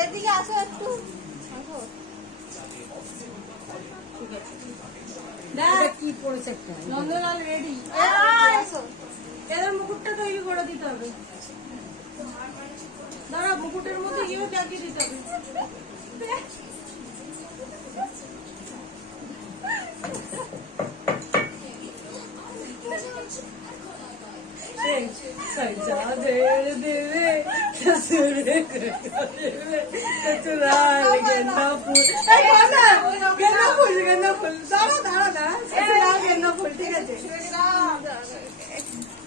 এদিকে আসো একটু, কি পড়েছে নন্দলাল রেডি। এদের মুকুটটা তৈরি করে দিতে হবে। দাঁড়া, মুকুটের মধ্যে ইয়েও জাগিয়ে দিতে হবে। सजा दे देवे ससुरे ससुराल गेंदा फूल गेंदा फूल दाड़ा दाड़ा दाड़ा ससुराल गेंदा फूल। ठीक है।